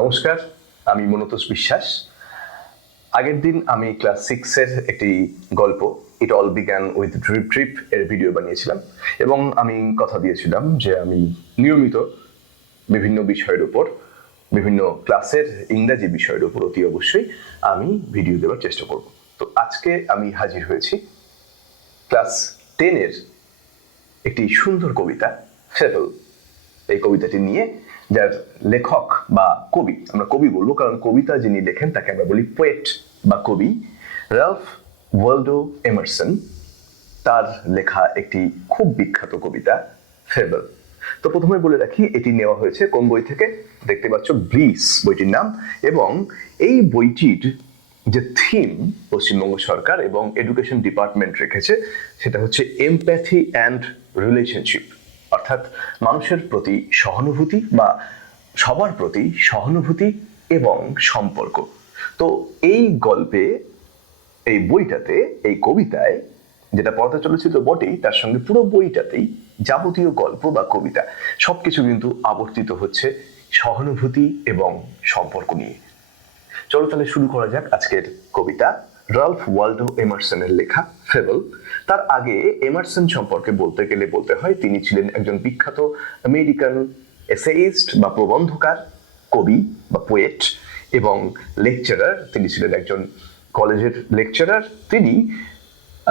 নমস্কার, আমি মনতোষ বিশ্বাস। আগের দিন আমি ক্লাস 6-এর একটি গল্প it all began with drip trip এর ভিডিও বানিয়েছিলাম এবং আমি কথা দিয়েছিলাম যে আমি নিয়মিত বিভিন্ন বিষয়ের উপর, বিভিন্ন ক্লাসের ইংরাজি বিষয়ের উপর অতি অবশ্যই আমি ভিডিও দেওয়ার চেষ্টা করব। তো আজকে আমি হাজির হয়েছি ক্লাস 10-এর একটি সুন্দর কবিতা ফেবল, এই কবিতাটি নিয়ে, যার লেখক বা কবি, আমরা কবি বলবো কারণ কবিতা যিনি লেখেন তাকে আমরা বলি পোয়েট বা কবি, রাল্ফ ওয়ালডো এমারসন। তার লেখা একটি খুব বিখ্যাত কবিতা ফেবল। তো প্রথমে বলে রাখি এটি নেওয়া হয়েছে কোন বই থেকে, দেখতে পাচ্ছ ব্লিস বইটির নাম, এবং এই বইটির যে থিম পশ্চিমবঙ্গ সরকার এবং এডুকেশন ডিপার্টমেন্ট রেখেছে সেটা হচ্ছে এমপ্যাথি অ্যান্ড রিলেশনশিপ, অর্থাৎ মানুষের প্রতি সহানুভূতি বা সবার প্রতি সহানুভূতি এবং সম্পর্ক। তো এই গল্পে, এই বইটাতে, এই কবিতায়, যেটা পড়াতে চলেছিল বটেই, তার সঙ্গে পুরো বইটাতেই যাবতীয় গল্প বা কবিতা সবকিছু কিন্তু আবর্তিত হচ্ছে সহানুভূতি এবং সম্পর্ক নিয়ে। চলো তাহলে শুরু করা যাক আজকের কবিতা, রাল্ফ ওয়ালডো এমারসনের লেখা ফেবল। তার আগে এমারসন সম্পর্কে বলতে গেলে বলতে হয় তিনি ছিলেন একজন বিখ্যাত আমেরিকান এসেইস্ট বা প্রবন্ধকার, কবি বা পোয়েট এবং লেকচারার। তিনি ছিলেন একজন কলেজের লেকচারার। তিনি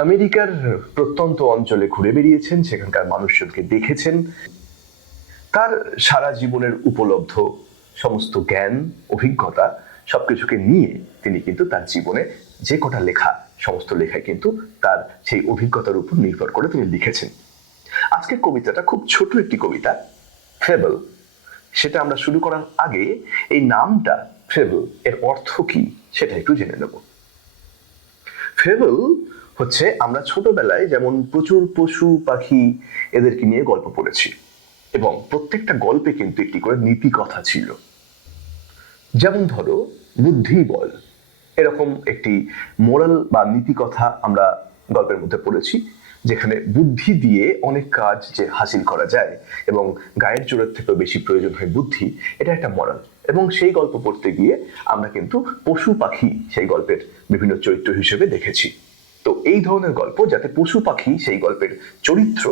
আমেরিকার প্রত্যন্ত অঞ্চলে ঘুরে বেরিয়েছেন, সেখানকার মানুষজনকে দেখেছেন। তার সারা জীবনের উপলব্ধ সমস্ত জ্ঞান, অভিজ্ঞতা সবকিছুকে নিয়ে তিনি কিন্তু তার জীবনে যে কটা লেখা, সমস্ত লেখায় কিন্তু তার সেই অভিজ্ঞতার উপর নির্ভর করে তিনি লিখেছেন। আজকের কবিতাটা খুব ছোট একটি কবিতা, ফেবল। সেটা আমরা শুরু করার আগে এই নামটা ফেবল এর অর্থ কি সেটা একটু জেনে নেব। ফেবল হচ্ছে, আমরা ছোটবেলায় যেমন প্রচুর পশু পাখি এদেরকে নিয়ে গল্প পড়েছি এবং প্রত্যেকটা গল্পে কিন্তু একটি করে নীতি কথা ছিল। যেমন ধরো বুদ্ধি বল, এরকম একটি মোরাল বা নীতি কথা আমরা গল্পের মধ্যে পড়েছি, যেখানে বুদ্ধি দিয়ে অনেক কাজ যে হাসিল করা যায় এবং গায়ের জোরের থেকেও বেশি প্রয়োজন হয় বুদ্ধি, এটা একটা মোরাল। এবং সেই গল্প পড়তে গিয়ে আমরা কিন্তু পশু পাখি সেই গল্পের বিভিন্ন চরিত্র হিসেবে দেখেছি। তো এই ধরনের গল্প, যাতে পশু পাখি সেই গল্পের চরিত্র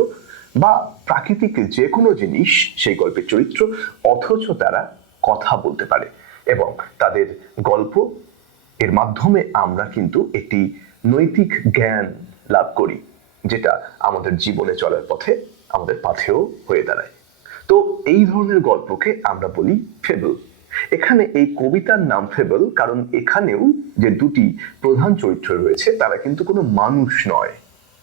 বা প্রাকৃতিক যে কোনো জিনিস সেই গল্পের চরিত্র, অথচ তারা কথা বলতে পারে এবং তাদের গল্প এর মাধ্যমে আমরা কিন্তু একটি নৈতিক জ্ঞান লাভ করি, যেটা আমাদের জীবনে চলার পথে আমাদের পাথেয় হয়ে দাঁড়ায়। তো এই ধরনের গল্পকে আমরা বলি ফেবল। এখানে এই কবিতার নাম ফেবল কারণ এখানেও যে দুটি প্রধান চরিত্র রয়েছে তারা কিন্তু কোনো মানুষ নয়,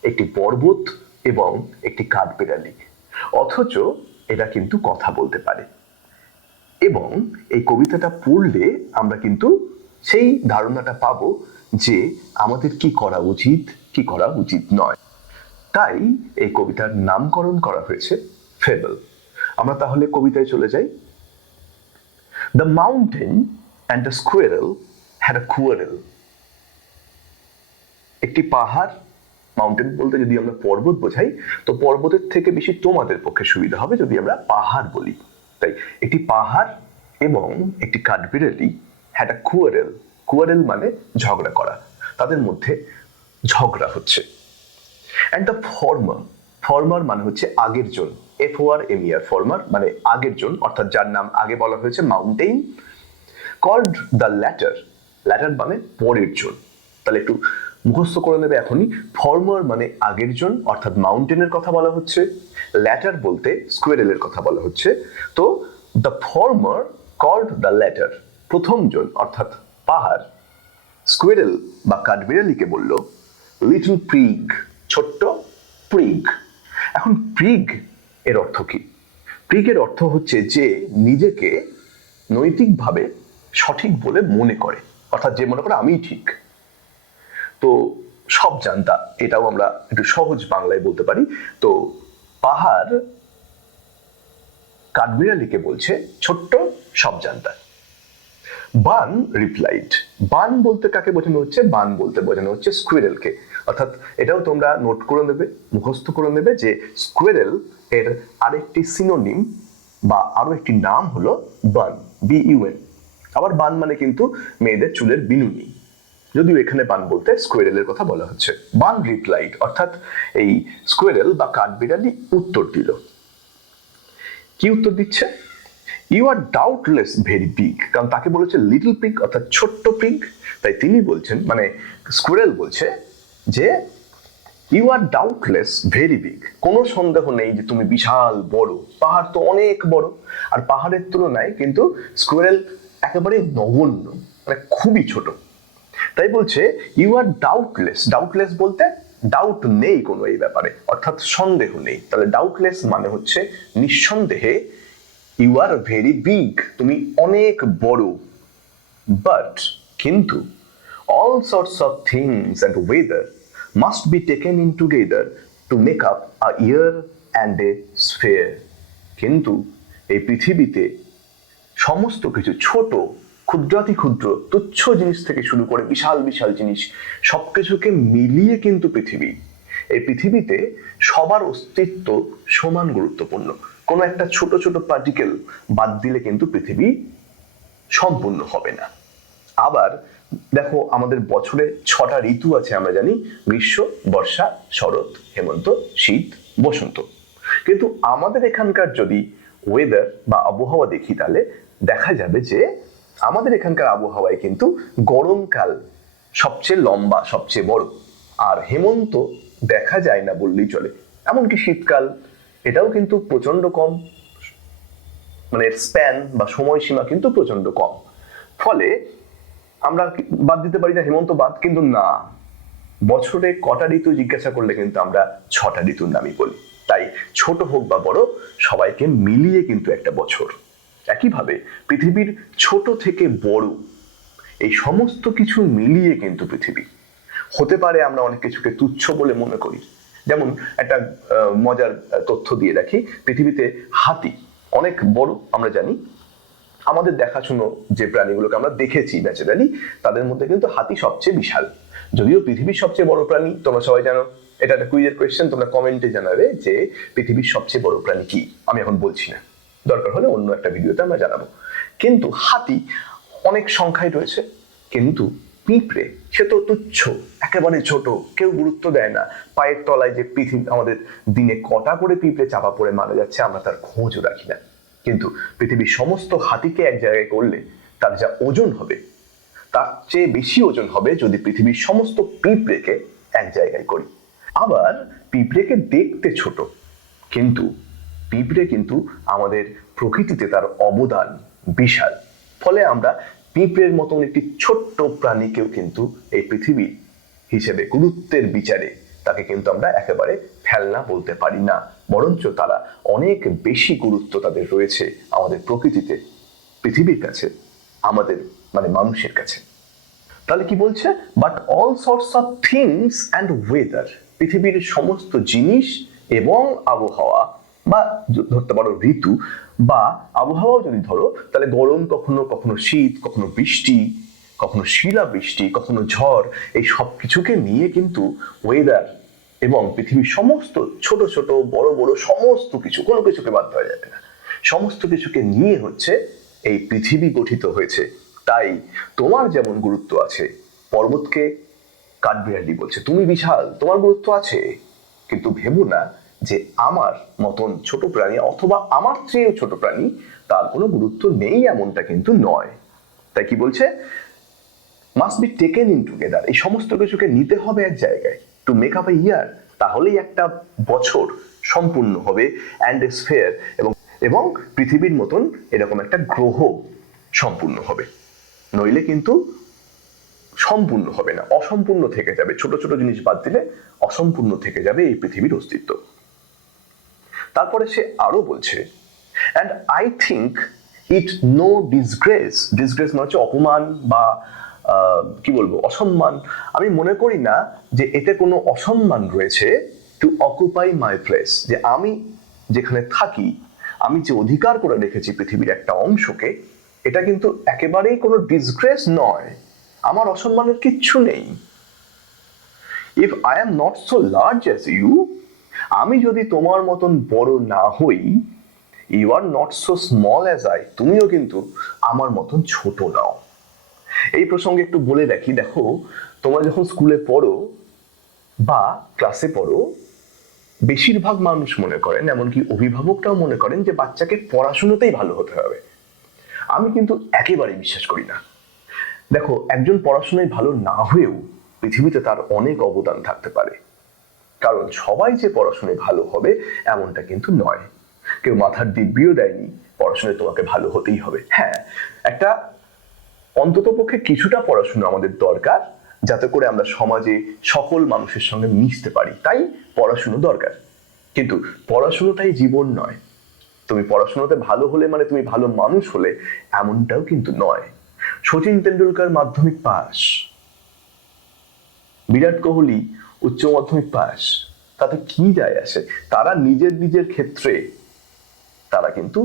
একটি পর্বত এবং একটি কাঠবিড়ালি, অথচ এরা কিন্তু কথা বলতে পারে। এবং এই কবিতাটা পড়লে আমরা কিন্তু সেই ধারণাটা পাবো যে আমাদের কি করা উচিত, কি করা উচিত নয়। তাই এই কবিতার নামকরণ করা হয়েছে ফেবল। আমরা তাহলে কবিতায় চলে যাই। The mountain and the squirrel had a quarrel. একটি পাহাড়, মাউন্টেন বলতে যদি আমরা পর্বত বোঝাই, তো পর্বতের থেকে বেশি তোমাদের পক্ষে সুবিধা হবে যদি আমরা পাহাড় বলি। তাই একটি পাহাড় এবং একটি কাঠবিড়ালি হ্যাড আ কুয়ারেল। কুয়ারেল মানে ঝগড়া করা, তাদের মধ্যে ঝগড়া হচ্ছে। অ্যান্ড দ্য ফর্মার, ফর্মার মানে হচ্ছে আগের জন, FORMER, ফর্মার মানে আগের জন, অর্থাৎ যার নাম আগে বলা হয়েছে mountain, called the latter, latter মানে পরের জন। তাহলে একটু মুখস্থ করে নেবে এখনই। ফর্মার মানে আগের জন অর্থাৎ মাউন্টেনের কথা বলা হচ্ছে, ল্যাটার বলতে স্কোয়ারেলের কথা বলা হচ্ছে। তো the former called the latter, প্রথম জন অর্থাৎ পাহাড়, স্কোয়ারেল বা কাঠবিড়ালিকে বলল লিটল প্রিগ, ছোট্ট প্রিগ। এখন প্রিগ এর অর্থ কি? প্রিগের অর্থ হচ্ছে যে নিজেকে নৈতিকভাবে সঠিক বলে মনে করে, অর্থাৎ যে মনে করে আমি ঠিক। তো সব জানতা, এটাও আমরা একটু সহজ বাংলায় বলতে পারি। তো পাহাড় কাঠবিড়ালিকে বলছে ছোট্ট সব জানতা। বান রিপ্লাইড, বান বলতে কাকে বোঝানো হচ্ছে? বান বলতে বোঝানো হচ্ছে স্কুইরেলকে। অর্থাৎ এটাও তোমরা নোট করে নেবে, মুখস্থ করে নেবে যে স্কুইরেল এর আরেকটি সিনোনিম বা আরো একটি নাম হলো বান, BUN। আবার বান মানে কিন্তু মেয়েদের চুলের বিনুনি, যদিও এখানে বান বলতে স্কোয়ারেলের কথা বলা হচ্ছে। বান রিপ্লাইড, অর্থাৎ এই স্কোয়ারেল বা কাঠবিড়ালি উত্তর দিল। কি উত্তর দিচ্ছে? You are doubtless very big, কারণ তাকে বলেছে লিটল পিগ অর্থাৎ ছোট্ট পিগ, তাই তিনি বলছেন, মানে স্কোয়ারেল বলছে যে you are doubtless very big, কোনো সন্দেহ নেই যে তুমি বিশাল বড়, পাহাড় তো অনেক বড়, আর পাহাড়ের তুলনায় কিন্তু স্কোয়ারেল একেবারে নগণ্য, মানে খুবই ছোট। তাই বলছে ইউ আর ডাউটলেস, ডাউটলেস বলতে ডাউট নেই কোনো এই ব্যাপারে, অর্থাৎ সন্দেহ নেই। তাহলে ডাউটলেস মানে হচ্ছে নিঃসন্দেহে, ইউ আর ভেরি বিগ, তুমি অনেক বড়। বাট কিন্তু all sorts of things and weather must be taken in together to make up a year and a sphere. কিন্তু এই পৃথিবীতে সমস্ত কিছু, ছোট ক্ষুদ্রাতি ক্ষুদ্র তুচ্ছ জিনিস থেকে শুরু করে বিশাল বিশাল জিনিস, সবকিছুকে মিলিয়ে কিন্তু পৃথিবী, এই পৃথিবীতে সবার অস্তিত্ব সমান গুরুত্বপূর্ণ। কোনো একটা ছোট ছোট পার্টিকেল বাদ দিলে কিন্তু পৃথিবী সম্পূর্ণ হবে না। আবার দেখো, আমাদের বছরে 6টা ঋতু আছে আমরা জানি, গ্রীষ্ম, বর্ষা, শরৎ, হেমন্ত, শীত, বসন্ত। কিন্তু আমাদের এখানকার যদি ওয়েদার বা আবহাওয়া দেখি, তাহলে দেখা যাবে যে আমাদের এখানকার আবহাওয়ায় কিন্তু গরমকাল সবচেয়ে লম্বা, সবচেয়ে বড়, আর হেমন্ত দেখা যায় না বললেই চলে। এমনকি শীতকাল, এটাও কিন্তু প্রচন্ড কম, মানে স্প্যান বা সময়সীমা কিন্তু প্রচন্ড কম। ফলে আমরা বাদ দিতে পারি না হেমন্ত বাদ, কিন্তু না, বছরে কটা ঋতু জিজ্ঞাসা করলে কিন্তু আমরা 6টা ঋতুর নামই বলি। তাই ছোট হোক বা বড়, সবাইকে মিলিয়ে কিন্তু একটা বছর। একইভাবে পৃথিবীর ছোট থেকে বড় এই সমস্ত কিছু মিলিয়ে কিন্তু পৃথিবী। হতে পারে আমরা অনেক কিছুকে তুচ্ছ বলে মনে করি, যেমন একটা মজার তথ্য দিয়ে রাখি, পৃথিবীতে হাতি অনেক বড় আমরা জানি। আমাদের দেখাশুনো যে প্রাণীগুলোকে আমরা দেখেছি ন্যাচারালি, তাদের মধ্যে কিন্তু হাতি সবচেয়ে বিশাল। যদিও পৃথিবীর সবচেয়ে বড় প্রাণী তোমরা সবাই জানো, এটা একটা কুইজের কোয়েশ্চেন, তোমরা কমেন্টে জানাবে যে পৃথিবীর সবচেয়ে বড় প্রাণী কি। আমি এখন বলছি না, দরকার হলে অন্য একটা ভিডিওতে আমরা জানাবো। কিন্তু হাতি অনেক সংখ্যায় রয়েছে, কিন্তু পিঁপড়ে সে তো তুচ্ছ, একেবারে ছোট, কেউ গুরুত্ব দেয় না। পায়ের তলায় যে পৃথিবী, আমাদের দিনে কটা করে পিঁপড়ে চাপা পড়ে মারা যাচ্ছে আমরা তার খোঁজও রাখি না। কিন্তু পৃথিবীর সমস্ত হাতিকে এক জায়গায় করলে তার যা ওজন হবে, তার চেয়ে বেশি ওজন হবে যদি পৃথিবীর সমস্ত পিঁপড়েকে এক জায়গায় করি। আবার পিঁপড়েকে দেখতে ছোট, কিন্তু পিঁপড়ে কিন্তু আমাদের প্রকৃতিতে তার অবদান বিশাল। ফলে আমরা পিঁপড়ের মতন একটি ছোট্ট প্রাণীকেও কিন্তু এই পৃথিবী হিসেবে গুরুত্বের বিচারে তাকে কিন্তু আমরা একেবারে ফেলনা বলতে পারি না, বরঞ্চ তারা অনেক বেশি গুরুত্ব তাদের রয়েছে আমাদের প্রকৃতিতে, পৃথিবীর কাছে, আমাদের মানে মানুষের কাছে। তাহলে কি বলছে? But all sorts of things and weather, পৃথিবীর সমস্ত জিনিস এবং আবহাওয়া, বা ধরতে পারো ঋতু, বা আবহাওয়াও যদি ধরো, তাহলে গরম কখনো, কখনো শীত, কখনো বৃষ্টি, কখনো শিলাবৃষ্টি, কখনো ঝড়, এই সব কিছুকে নিয়ে কিন্তু ওয়েদার এবং পৃথিবীর সমস্ত ছোট ছোট বড় বড় সমস্ত কিছু, কোনো কিছুকে বাদ দেওয়া যাবে না, সমস্ত কিছুকে নিয়ে হচ্ছে এই পৃথিবী গঠিত হয়েছে। তাই তোমার যেমন গুরুত্ব আছে, পর্বতকে কাঠবিড়ালি বলছে তুমি বিশাল, তোমার গুরুত্ব আছে, কিন্তু ভেবো না যে আমার মতন ছোট প্রাণী অথবা আমার চেয়েও ছোট প্রাণী তার কোনো গুরুত্ব নেই, এমনটা কিন্তু নয়। তাই কি বলছে? Must be taken in together, এই সমস্ত কিছুকে নিতে হবে এক জায়গায়, টু মেক আপ এ ইয়ার, তাহলেই একটা বছর সম্পূর্ণ হবে, অ্যান্ড এ স্ফেয়ার, এবং পৃথিবীর মতন এরকম একটা গ্রহ সম্পূর্ণ হবে। নইলে কিন্তু সম্পূর্ণ হবে না, অসম্পূর্ণ থেকে যাবে। ছোট ছোট জিনিস বাদ দিলে অসম্পূর্ণ থেকে যাবে এই পৃথিবীর অস্তিত্ব। তারপরে সে আরো বলছে, and I think it no disgrace, disgrace মানে হচ্ছে অপমান বা কি বলবো, অসম্মান। আমি মনে করি না যে এতে কোনো অসম্মান রয়েছে, টু অকুপাই মাই প্লেস, যে আমি যেখানে থাকি, আমি যে অধিকার করে রেখেছি পৃথিবীর একটা অংশকে, এটা কিন্তু একেবারেই কোনো ডিসগ্রেস নয়, আমার অসম্মানের কিচ্ছু নেই। If I am not so large as you, আমি যদি তোমার মতন বড় না হই, you are not so small as I, তুমিও কিন্তু আমার মতন ছোট নাও। এই প্রসঙ্গে একটু বলে রাখি, দেখো তোমরা যখন স্কুলে পড়ো বা ক্লাসে পড়ো, বেশিরভাগ মানুষ মনে করেন, এমনকি অভিভাবকরাও মনে করেন যে বাচ্চাকে পড়াশোনাতেই ভালো হতে হবে। আমি কিন্তু একেবারেই বিশ্বাস করি না। দেখো, একজন পড়াশোনায় ভালো না হয়েও পৃথিবীতে তার অনেক অবদান থাকতে পারে। কারণ সবাই যে পড়াশোনায় ভালো হবে এমনটা কিন্তু নয়। কেউ মাথার দিব্যিও দেয়নি পড়াশোনায় তোমাকে ভালো হতেই হবে। হ্যাঁ, একটা অন্ততপক্ষে কিছুটা পড়াশোনা আমাদের দরকার, যাতে করে আমরা সমাজে সকল মানুষের সঙ্গে মিশতে পারি। তাই পড়াশুনো দরকার, কিন্তু পড়াশুনোটাই জীবন নয়। তুমি পড়াশোনাতে ভালো হলে মানে তুমি ভালো মানুষ হলে, এমনটাও কিন্তু নয়। শচীন তেন্ডুলকর মাধ্যমিক পাস, বিরাট কোহলি উচ্চ মাধ্যমিক পাস, তাতে কি যায় আসে? তারা নিজের নিজের ক্ষেত্রে তারা কিন্তু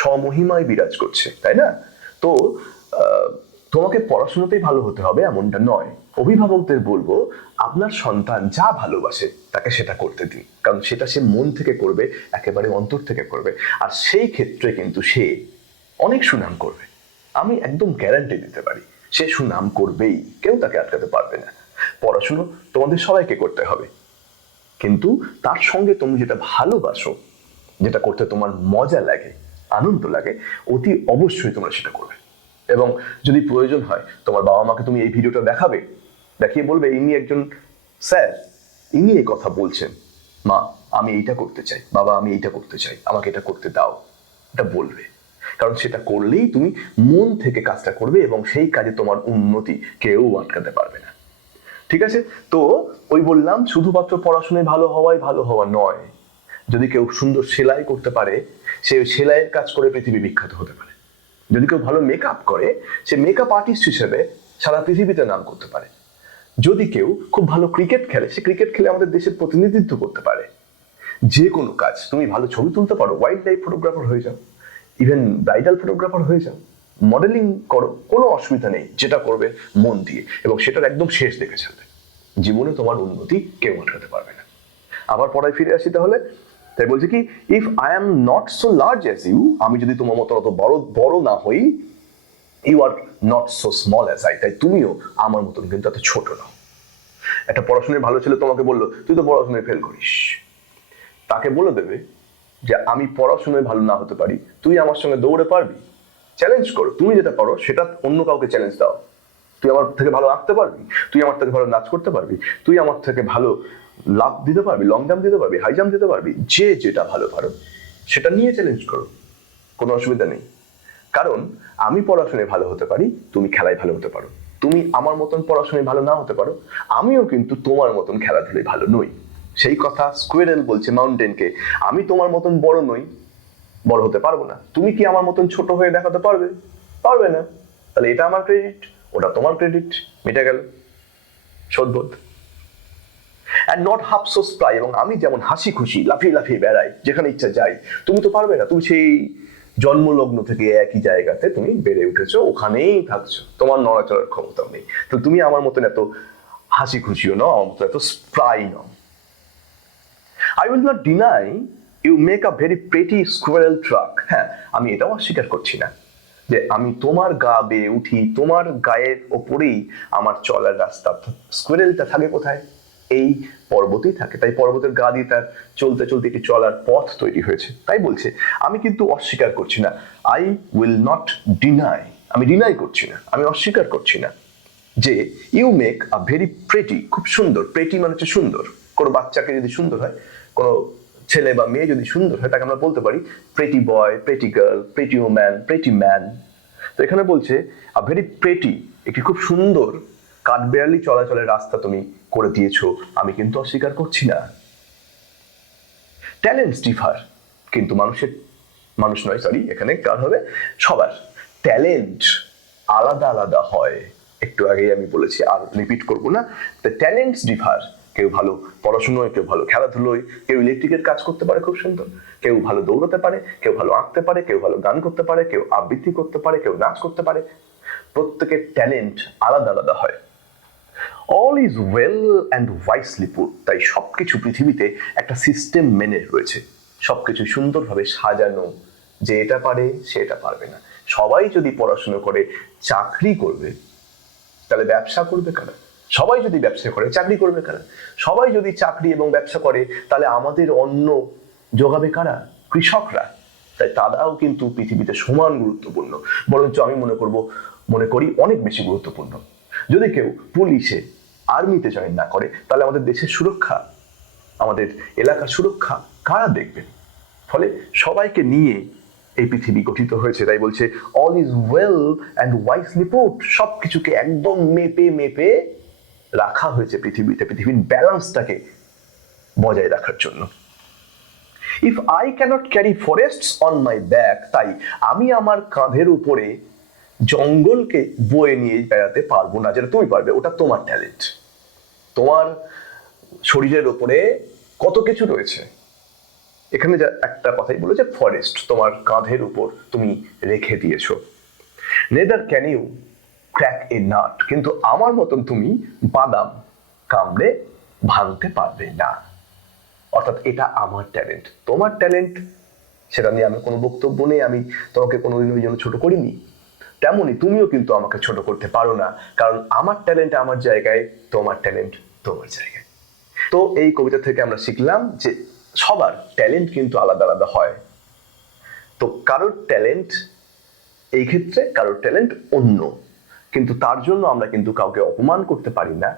স্বমহিমায় বিরাজ করছে, তাই না? তো তোমাকে পড়াশোনাতেই ভালো হতে হবে এমনটা নয়। অভিভাবকদের বলবো, আপনার সন্তান যা ভালোবাসে তাকে সেটা করতে দিন, কারণ সেটা সে মন থেকে করবে, একেবারে অন্তর থেকে করবে, আর সেই ক্ষেত্রে কিন্তু সে অনেক সুনাম করবে। আমি একদম গ্যারান্টি দিতে পারি, সে সুনাম করবেই, কেউ তাকে আটকাতে পারবে না। পড়াশুনো তোমাদের সবাইকে করতে হবে, কিন্তু তার সঙ্গে তুমি যেটা ভালোবাসো, যেটা করতে তোমার মজা লাগে, আনন্দ লাগে, অতি অবশ্যই তোমরা সেটা করবে। এবং যদি প্রয়োজন হয়, তোমার বাবা মাকে তুমি এই ভিডিওটা দেখাবে, দেখিয়ে বলবে, ইনি একজন স্যার, ইনি এই কথা বলছেন, মা আমি এইটা করতে চাই, বাবা আমি এইটা করতে চাই, আমাকে এটা করতে দাও, এটা বলবে। কারণ সেটা করলেই তুমি মন থেকে কাজটা করবে এবং সেই কাজে তোমার উন্নতি কেউ আটকাতে পারবে না। ঠিক আছে? তো ওই বললাম, শুধুমাত্র পড়াশোনায় ভালো হওয়াই ভালো হওয়া নয়। যদি কেউ সুন্দর সেলাই করতে পারে, সে সেলাইয়ের কাজ করে পৃথিবী বিখ্যাত হতে পারে। যদি কেউ ভালো মেকআপ করে, সে মেকআপ আর্টিস্ট হিসেবে সারা পৃথিবীতে নাম করতে পারে। যদি কেউ খুব ভালো ক্রিকেট খেলে, সে ক্রিকেট খেলে আমাদের দেশের প্রতিনিধিত্ব করতে পারে। যে কোনো কাজ, তুমি ভালো ছবি তুলতে পারো, ওয়াইল্ড লাইফ ফটোগ্রাফার হয়ে যাও, ইভেন ব্রাইডাল ফটোগ্রাফার হয়ে যাও, মডেলিং করো, কোনো অসুবিধা নেই। যেটা করবে মন দিয়ে এবং সেটার একদম শেষ দেখে ছাড়বে, জীবনে তোমার উন্নতি কেউ আটকাতে পারবে না। আবার পড়ায় ফিরে আসি তাহলে। তাই বলছে কি, if I am not so large as you, আমি যদি তোমার মতো অত বড় না হই, you are not so small as I, তাই তুমিও আমার মতন কিন্তু এত ছোট নাও। একটা পড়াশোনায় ভালো ছেলে তোমাকে বললো, তুই তো পড়াশোনায় ফেল করিস, তাকে বলে দেবে যে আমি পড়াশোনায় ভালো না হতে পারি, তুই আমার সঙ্গে দৌড়ে পারবি? চ্যালেঞ্জ করো, তুমি যেটা পারো সেটা অন্য কাউকে চ্যালেঞ্জ দাও। তুই আমার থেকে ভালো আঁকতে পারবি, তুই আমার থেকে ভালো নাচ করতে পারবি, তুই আমার থেকে ভালো লাফ দিতে পারবি, লং জাম্প দিতে পারবি, হাই জাম্প দিতে পারবি, যে যেটা ভালো পারো সেটা নিয়ে চ্যালেঞ্জ করো, কোনো অসুবিধা নেই। কারণ আমি পড়াশোনায় ভালো হতে পারি, তুমি খেলায় ভালো হতে পারো। তুমি আমার মতন পড়াশোনায় ভালো না হতে পারো, আমিও কিন্তু তোমার মতন খেলাধুলায় ভালো নই। সেই কথা স্কোয়ারেল বলছে মাউন্টেনকে, আমি তোমার মতন বড় নই, বড় হতে পারবো না। তুমি কি আমার মতন ছোট হয়ে দেখাতে পারবে? পারবে না। তাহলে এটা আমার ক্রেডিট, ওটা তোমার ক্রেডিট, মিটে গেল শোধবোধ। and not half so spry, এবং আমি যেমন হাসি খুশি লাফিয়ে লাফিয়ে বেড়াই, যেখানে ইচ্ছা যাই, তুমি তো পারবে না। তুমি সেই জন্মলগ্ন থেকে একই জায়গাতে তুমি বেড়ে উঠেছো, ওখানেই থাকছো, তোমার নড়াচড়ার ক্ষমতাও নেই। তো তুমি আমার মতন এত হাসি খুশিও নও, আমার মতো এত স্প্রাই নও। I will not deny you make a very pretty squirrel truck. হ্যাঁ, আমি এটাও অস্বীকার করছি না যে আমি তোমার গা বেয়ে উঠি, তোমার গায়ের ওপরেই আমার চলার রাস্তা। স্কোয়ারেলটা থাকে কোথায়? এই পর্বতেই থাকে, তাই পর্বতের গা দিয়ে তার চলতে চলতে একটি চলার পথ তৈরি হয়েছে। তাই বলছে, আমি কিন্তু অস্বীকার করছি না। আই উইল নট ডিনাই, আমি ডিনাই করছি না, আমি অস্বীকার করছি না যে you make a very pretty, খুব সুন্দর। প্রেটি মানে হচ্ছে সুন্দর। কোনো বাচ্চাকে যদি সুন্দর হয়, কোনো ছেলে বা মেয়ে যদি সুন্দর হয়, তাকে আমরা বলতে পারি pretty boy, pretty girl, pretty woman, pretty man. তো এখানে বলছে আ ভেরি প্রেটি, একটি খুব সুন্দর কাঠবেড়ালি চলাচলের রাস্তা তুমি করে দিয়েছো, আমি কিন্তু অস্বীকার করছি না। ট্যালেন্টস ডিফার, কিন্তু মানুষ নয়, সরি, এখানে কার হবে? সবার ট্যালেন্ট আলাদা আলাদা হয়। একটু আগেই আমি বলেছি, আর রিপিট করবো না। The talents differ. কেউ ভালো পড়াশোনায়, কেউ ভালো খেলাধুলোয়, কেউ ইলেকট্রিকের কাজ করতে পারে খুব সুন্দর, কেউ ভালো দৌড়াতে পারে, কেউ ভালো আঁকতে পারে, কেউ ভালো গান করতে পারে, কেউ আবৃত্তি করতে পারে, কেউ নাচ করতে পারে। প্রত্যেকের ট্যালেন্ট আলাদা আলাদা হয়। All is well and wisely put, তাই সবকিছু পৃথিবীতে একটা সিস্টেম মেনে রয়েছে, সবকিছু সুন্দরভাবে সাজানো যে এটা পারে সে এটা পারবে না। সবাই যদি পড়াশোনা করে চাকরি করবে, তাহলে ব্যবসা করবে কারা? সবাই যদি ব্যবসা করে চাকরি করবে কারা? সবাই যদি চাকরি এবং ব্যবসা করে, তাহলে আমাদের অন্ন যোগাবে কারা? কৃষকরা। তাই তারাও কিন্তু পৃথিবীতে সমান গুরুত্বপূর্ণ, বরঞ্চ আমি মনে করি অনেক বেশি গুরুত্বপূর্ণ। যদি কেউ পুলিশে, আর্মিতে জয়েন না করে, তাহলে আমাদের দেশের সুরক্ষা, আমাদের এলাকার সুরক্ষা কারা দেখবেন? ফলে সবাইকে নিয়ে এই পৃথিবী গঠিত হয়েছে। তাই বলছে all is well and wisely put. সবকিছুকে একদম মেপে রাখা হয়েছে পৃথিবীতে, পৃথিবীর ব্যালেন্সটাকে বজায় রাখার জন্য। If I cannot carry forests on my back, তাই আমি আমার কাঁধের উপরে জঙ্গলকে বয়ে নিয়ে বেড়াতে পারবো না। যেটা তুমি পারবে, ওটা তোমার ট্যালেন্ট। তোমার শরীরের উপরে কত কিছু রয়েছে। এখানে যা একটা কথাই বলে যে ফরেস্ট তোমার কাঁধের উপর তুমি রেখে দিয়েছো। Neither can you crack a nut, কিন্তু আমার মতন তুমি বাদাম কামড়ে ভাঙতে পারবে না। অর্থাৎ এটা আমার ট্যালেন্ট, তোমার ট্যালেন্ট, সেটা নিয়ে আমি কোনো বক্তব্য নেই, আমি তোমাকে কোনোদিন ওই জন্য ছোট করিনি। তেমনই তুমিও কিন্তু আমাকে ছোট করতে পারো না, কারণ আমার ট্যালেন্ট আমার জায়গায়, তোমার ট্যালেন্ট তোমার জায়গায়। তো এই কবিতা থেকে আমরা শিখলাম যে সবার ট্যালেন্ট কিন্তু আলাদা আলাদা হয়। তো কারোর ট্যালেন্ট এই ক্ষেত্রে, কারোর ট্যালেন্ট অন্য, কিন্তু তার জন্য আমরা কিন্তু কাউকে অপমান করতে পারি না,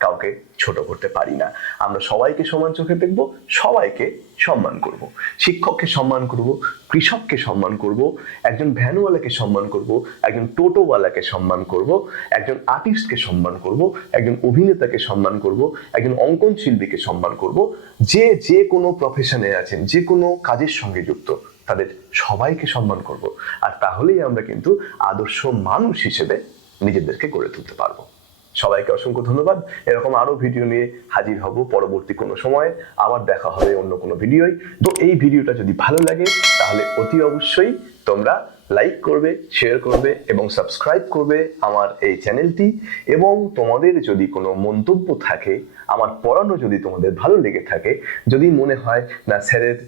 কাউকে ছোট করতে পারি না। আমরা সবাইকে সমান চোখে দেখব, সবাইকে সম্মান করব। শিক্ষককে সম্মান করব, কৃষককে সম্মান করব, একজন ভ্যানওয়ালাকে সম্মান করব, একজন টোটোওয়ালাকে সম্মান করব, একজন আর্টিস্টকে সম্মান করব, একজন অভিনেতাকে সম্মান করব, একজন অঙ্কন শিল্পীকে সম্মান করব। যে কোনো প্রফেশনে আছেন, যে কোনো কাজের সঙ্গে যুক্ত, তাদের সবাইকে সম্মান করব। আর তাহলেই আমরা কিন্তু আদর্শ মানুষ হিসেবে নিজেদেরকে গড়ে তুলতে পারবো। সবাইকে অসংখ্য ধন্যবাদ। এরকম আরো ভিডিও নিয়ে হাজির হব পরবর্তী কোনো সময়। আবার দেখা হবে অন্য কোনো ভিডিওয়। তো এই ভিডিওটা যদি ভালো লাগে, তাহলে অতি অবশ্যই তোমরা লাইক করবে, শেয়ার করবে এবং সাবস্ক্রাইব করবে আমার এই চ্যানেলটি। এবং তোমাদের যদি কোনো মন্তব্য থাকে, আমার পড়ানো যদি তোমাদের ভালো লেগে থাকে, যদি মনে হয় না স্যারের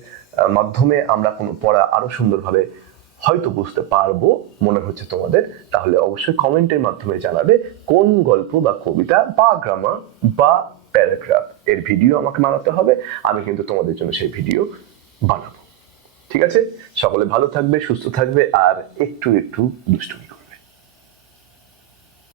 মাধ্যমে আমরা কোনো পড়া আরো সুন্দরভাবে হয়তো বুঝতে পারবো মনে হচ্ছে তোমাদের, তাহলে অবশ্যই কমেন্টের মাধ্যমে জানাবে কোন গল্প বা কবিতা বা গ্রামার বা প্যারাগ্রাফ এর ভিডিও আমাকে বানাতে হবে। আমি কিন্তু তোমাদের জন্য সেই ভিডিও বানাবো। ঠিক আছে? সকলে ভালো থাকবে, সুস্থ থাকবে আর একটু দুষ্টুমি